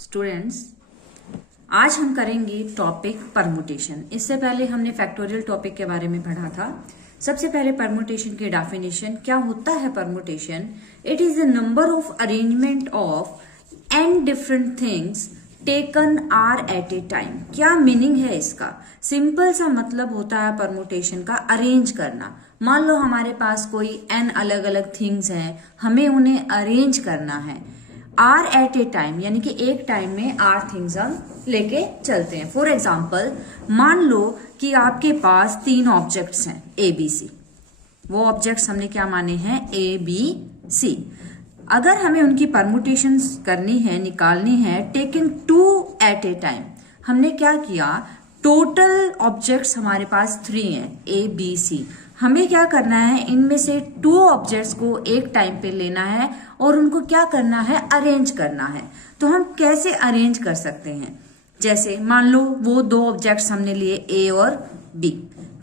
Students, आज हम करेंगे टॉपिक परमुटेशन। इससे पहले हमने फैक्टोरियल टॉपिक के बारे में पढ़ा था। सबसे पहले परमुटेशन की डेफिनेशन क्या होता है। Permutation it is the number of arrangement of n different things taken r at a time. क्या मीनिंग है इसका? सिंपल सा मतलब होता है परमुटेशन का अरेंज करना। मान लो हमारे पास कोई n अलग अलग थिंग्स हैं, हमें उन्हें अरेंज करना है आर एट ए टाइम, यानी कि एक टाइम में आर थिंग्स हम लेके चलते हैं। फॉर एग्जाम्पल, मान लो कि आपके पास 3 ऑब्जेक्ट्स हैं ए बी सी। वो ऑब्जेक्ट्स हमने क्या माने हैं? A B C. अगर हमें उनकी परमुटेशन करनी है, निकालनी है, टेकिंग 2 एट ए टाइम, हमने क्या किया? टोटल ऑब्जेक्ट्स हमारे पास 3 हैं ए बी सी। हमें क्या करना है? इनमें से 2 ऑब्जेक्ट्स को एक टाइम पे लेना है और उनको क्या करना है? अरेंज करना है। तो हम कैसे अरेंज कर सकते हैं? जैसे मान लो वो 2 ऑब्जेक्ट्स हमने लिए ए और बी,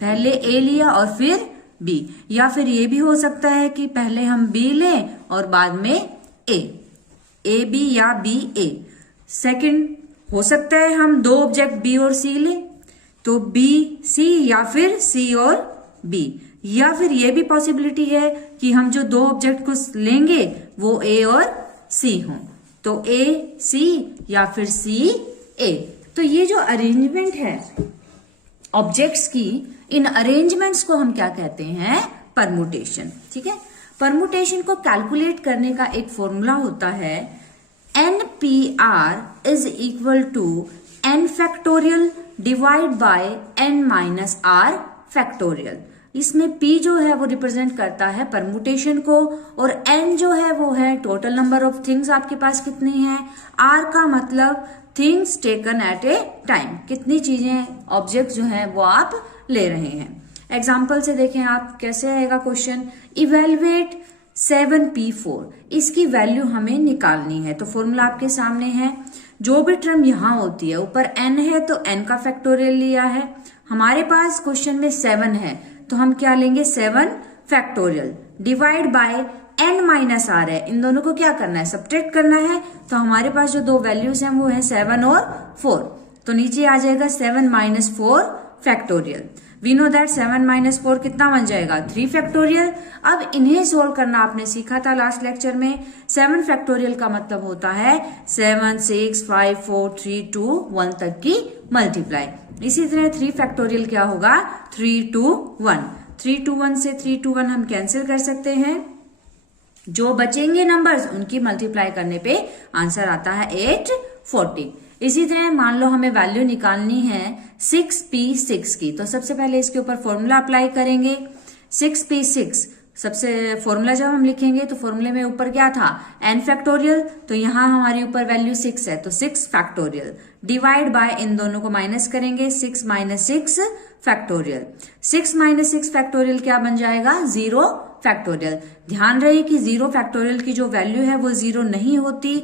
पहले ए लिया और फिर बी, या फिर ये भी हो सकता है कि पहले हम बी लें और बाद में ए बी या बी ए। सेकंड हो सकता है हम 2 ऑब्जेक्ट बी और सी लें, तो बी सी या फिर सी और बी, या फिर ये भी पॉसिबिलिटी है कि हम जो 2 ऑब्जेक्ट को लेंगे वो ए और सी हों, तो ए सी या फिर सी ए। तो ये जो अरेंजमेंट है ऑब्जेक्ट्स की, इन अरेंजमेंट्स को हम क्या कहते हैं? परमुटेशन। ठीक है। परमुटेशन को कैलकुलेट करने का एक फॉर्मूला होता है NPR is equal to n factorial divide by n minus r factorial. इसमें p जो है वो रिप्रेजेंट करता है परमुटेशन को, और n जो है वो है टोटल नंबर ऑफ थिंग्स आपके पास कितनी है। r का मतलब things taken at a time, कितनी चीजें, ऑब्जेक्ट जो है वो आप ले रहे हैं। एग्जाम्पल से देखें आप कैसे आएगा क्वेश्चन। इवेलुएट 7p4, इसकी वैल्यू हमें निकालनी है। तो फॉर्मूला आपके सामने है। जो भी टर्म यहां होती है, ऊपर n है तो n का फैक्टोरियल लिया है। हमारे पास क्वेश्चन में 7 है तो हम क्या लेंगे? 7 factorial divide by n minus R है। इन दोनों को क्या करना है? सब्ट्रैक्ट करना है। तो हमारे पास जो 2 वैल्यूज हैं वो है 7 और 4, तो नीचे आ जाएगा 7 minus 4 factorial. We know that 7 minus 4 कितना बन जाएगा? 3 फैक्टोरियल। अब इन्हें सोल्व करना आपने सीखा था लास्ट लेक्चर में। 7 फैक्टोरियल का मतलब होता है 7 6 5 4 3 2 1 तक की मल्टीप्लाई। इसी तरह 3 फैक्टोरियल क्या होगा? 3 2 1। 3 2 1 से 3 2 1 हम कैंसिल कर सकते हैं। जो बचेंगे नंबर्स उनकी मल्टीप्लाई करने पे आंसर आता है 840। इसी तरह मान लो हमें वैल्यू निकालनी है 6p6 की, तो सबसे पहले इसके ऊपर फॉर्मूला अप्लाई करेंगे। 6p6 सबसे फॉर्मूला जब हम लिखेंगे तो फॉर्मूले में ऊपर क्या था? n फैक्टोरियल, तो यहां हमारे ऊपर वैल्यू 6 है तो 6 फैक्टोरियल डिवाइड बाय इन दोनों को माइनस करेंगे 6 माइनस 6 फैक्टोरियल। 6 माइनस 6 फैक्टोरियल क्या बन जाएगा? 0 फैक्टोरियल। ध्यान रहे कि 0 फैक्टोरियल की जो वैल्यू है वो 0 नहीं होती।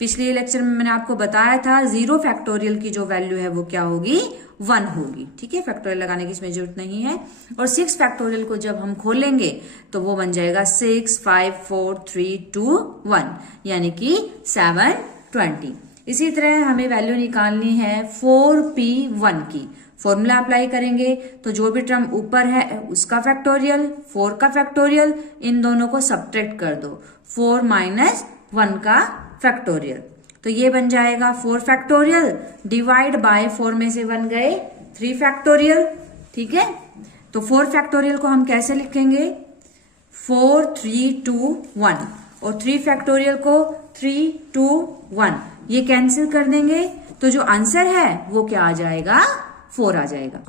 पिछले लेक्चर में मैंने आपको बताया था 0 फैक्टोरियल की जो वैल्यू है वो क्या होगी? 1 होगी। ठीक है, फैक्टोरियल लगाने की इसमें जरूरत नहीं है। और 6 फैक्टोरियल को जब हम खोलेंगे तो वो बन जाएगा 6 5 4 3 2 1, यानी कि 720। इसी तरह हमें वैल्यू निकालनी है 4p1 की। फॉर्मूला अप्लाई करेंगे तो जो भी टर्म ऊपर है उसका फैक्टोरियल, 4 का फैक्टोरियल, इन दोनों को सब्ट्रैक्ट कर दो, 4 माइनस 1 का फैक्टोरियल, तो ये बन जाएगा 4 फैक्टोरियल डिवाइड बाय 4 में से 1 गए 3 फैक्टोरियल। ठीक है, तो 4 फैक्टोरियल को हम कैसे लिखेंगे? 4 3 2 1, और 3 फैक्टोरियल को 3 2 1, ये कैंसिल कर देंगे तो जो आंसर है वो क्या आ जाएगा? 4 आ जाएगा।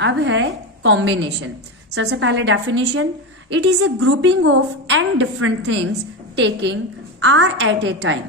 अब है कॉम्बिनेशन। सबसे पहले definition, it is a grouping of n different things taking r at a time.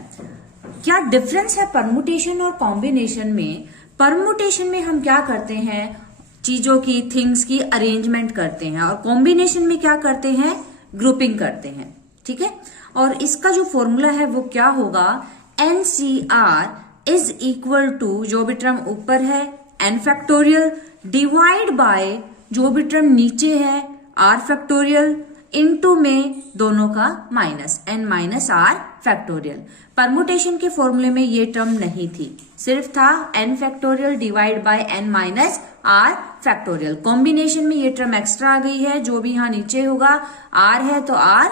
क्या डिफरेंस है परमुटेशन और कॉम्बिनेशन में? परमुटेशन में हम क्या करते हैं? चीजों की, थिंग्स की अरेंजमेंट करते हैं, और कॉम्बिनेशन में क्या करते हैं? ग्रुपिंग करते हैं। ठीक है, और इसका जो फॉर्मूला है वो क्या होगा? NCR इज इक्वल टू जो भी टर्म ऊपर है n फैक्टोरियल डिवाइड बाय जो भी टर्म नीचे है आर फैक्टोरियल इनटू में दोनों का minus n minus R factorial. Permutation के फॉर्मूले में ये टर्म नहीं थी, सिर्फ था n factorial divide by n minus R factorial. Combination में ये टर्म एक्स्ट्रा आ गई है, जो भी यहाँ नीचे होगा r है तो r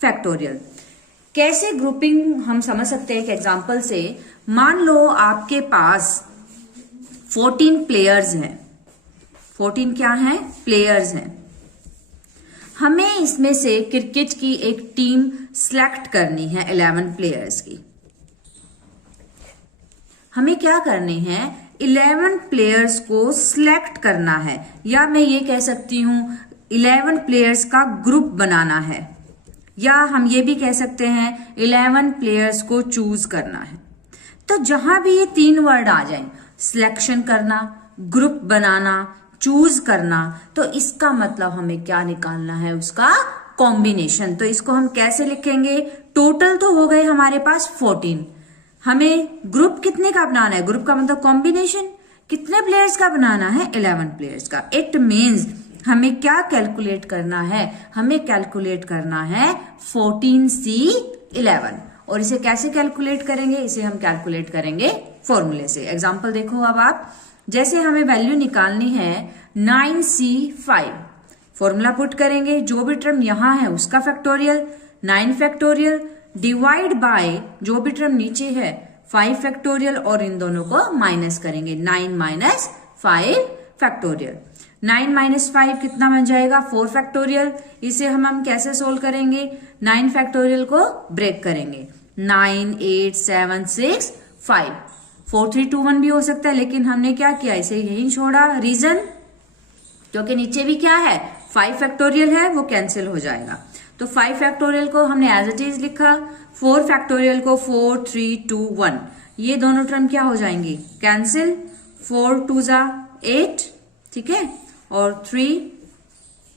फैक्टोरियल। कैसे ग्रुपिंग हम समझ सकते हैं एक एग्जाम्पल से। मान लो आपके पास 14 प्लेयर्स हैं, 14 क्या हैं? प्लेयर्स हैं। हमें इसमें से क्रिकेट की एक टीम सिलेक्ट करनी है 11 प्लेयर्स की। हमें क्या करने हैं? 11 प्लेयर्स को सिलेक्ट करना है, या मैं ये कह सकती हूं 11 प्लेयर्स का ग्रुप बनाना है, या हम ये भी कह सकते हैं 11 प्लेयर्स को चूज करना है। तो जहां भी ये 3 वर्ड आ जाएं, सिलेक्शन करना, ग्रुप बनाना, चूज करना, तो इसका मतलब हमें क्या निकालना है? उसका कॉम्बिनेशन। तो इसको हम कैसे लिखेंगे? टोटल तो हो गए हमारे पास 14, हमें ग्रुप कितने का बनाना है? ग्रुप का मतलब कॉम्बिनेशन। कितने प्लेयर्स का बनाना है? 11 प्लेयर्स का। इट मीन्स हमें क्या कैलकुलेट करना है? हमें कैलकुलेट करना है 14C11। और इसे कैसे कैलकुलेट करेंगे? इसे हम कैलकुलेट करेंगे फॉर्मूले से। एग्जाम्पल देखो अब आप, जैसे हमें वैल्यू निकालनी है 9C5, फॉर्मूला पुट करेंगे, जो भी टर्म यहां है उसका फैक्टोरियल 9 फैक्टोरियल डिवाइड बाय जो भी टर्म नीचे है 5 फैक्टोरियल, और इन दोनों को माइनस करेंगे 9 माइनस 5 फैक्टोरियल। 9 माइनस 5 कितना बन जाएगा? 4 फैक्टोरियल। इसे हम कैसे सोल्व करेंगे? 9 फैक्टोरियल को ब्रेक करेंगे, 9 8 7 6 5, 4 3 2 1 भी हो सकता है, लेकिन हमने क्या किया? इसे यही छोड़ा। रीजन क्योंकि नीचे भी क्या है? 5 फैक्टोरियल है, वो कैंसिल हो जाएगा। तो 5 फैक्टोरियल को हमने एज इट इज लिखा, 4 फैक्टोरियल को 4 3 2 1, ये दोनों टर्म क्या हो जाएंगी? कैंसिल। 4 2 जा 8, ठीक है, और 3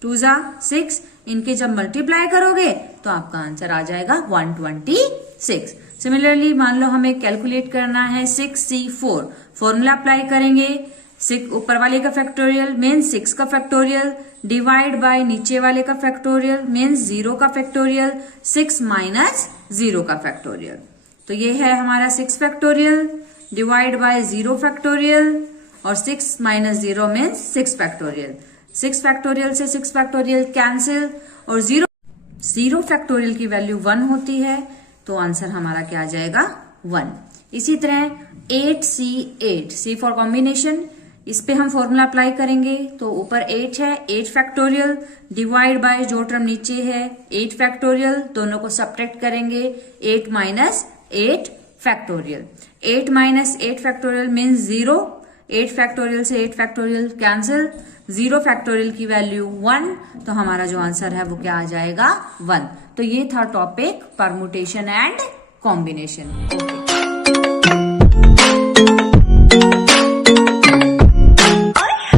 2 जा 6, इनके जब मल्टीप्लाई करोगे तो आपका आंसर आ जाएगा 126। सिमिलरली मान लो हमें कैलकुलेट करना है 6C4, फॉर्मूला अप्लाई करेंगे, 6 ऊपर वाले का फैक्टोरियल मीन्स 6 का फैक्टोरियल डिवाइड बाय नीचे वाले का फैक्टोरियल मीन्स 0 का फैक्टोरियल, 6 माइनस 0 का फैक्टोरियल। तो ये है हमारा 6 फैक्टोरियल डिवाइड बाय 0 फैक्टोरियल, और 6 माइनस 0 मीन्स 6 फैक्टोरियल। 6 फैक्टोरियल से 6 फैक्टोरियल कैंसिल, और 0 फैक्टोरियल की वैल्यू 1 होती है, तो आंसर हमारा क्या आ जाएगा? 1। इसी तरह 8C8, C फॉर कॉम्बिनेशन, इस पे हम फॉर्मूला अप्लाई करेंगे, तो ऊपर 8 है, 8 फैक्टोरियल डिवाइड बाय जो टर्म नीचे है 8 फैक्टोरियल, दोनों को सब्ट्रैक्ट करेंगे, 8 minus 8 factorial. 8 minus 8 factorial means 0, 8 factorial से 8 फैक्टोरियल कैंसिल, 0 फैक्टोरियल की वैल्यू 1, तो हमारा जो आंसर है वो क्या आ जाएगा? 1। तो ये था topic permutation and combination. Okay.